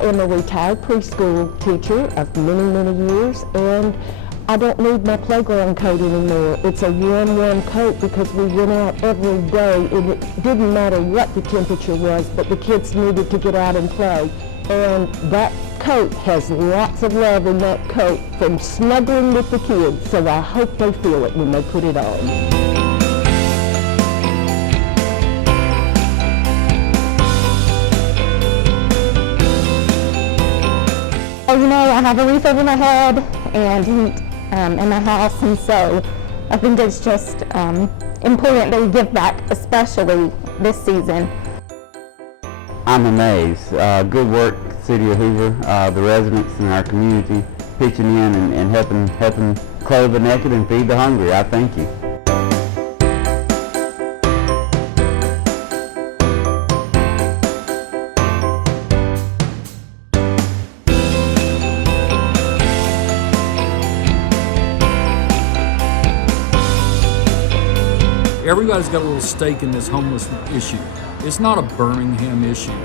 I am a retired preschool teacher of many, many years, and I don't need my playground coat anymore. It's a warm coat because we went out every day, and it didn't matter what the temperature was, but the kids needed to get out and play. And that coat has lots of love in that coat from snuggling with the kids, so I hope they feel it when they put it on. You know, I have a roof over my head and heat in my house, and so I think it's just important that we give back, especially this season. I'm amazed. Good work, City of Hoover, the residents in our community pitching in and helping clothe the naked and feed the hungry. I thank you. Everybody's got a little stake in this homeless issue. It's not a Birmingham issue.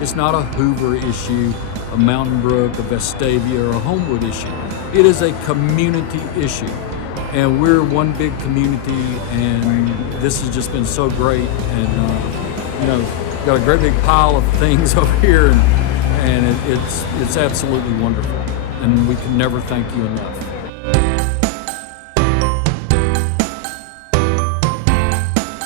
It's not a Hoover issue, a Mountain Brook, a Vestavia, or a Homewood issue. It is a community issue. And we're one big community, and this has just been so great. And, you know, got a great big pile of things over here, and it's absolutely wonderful. And we can never thank you enough.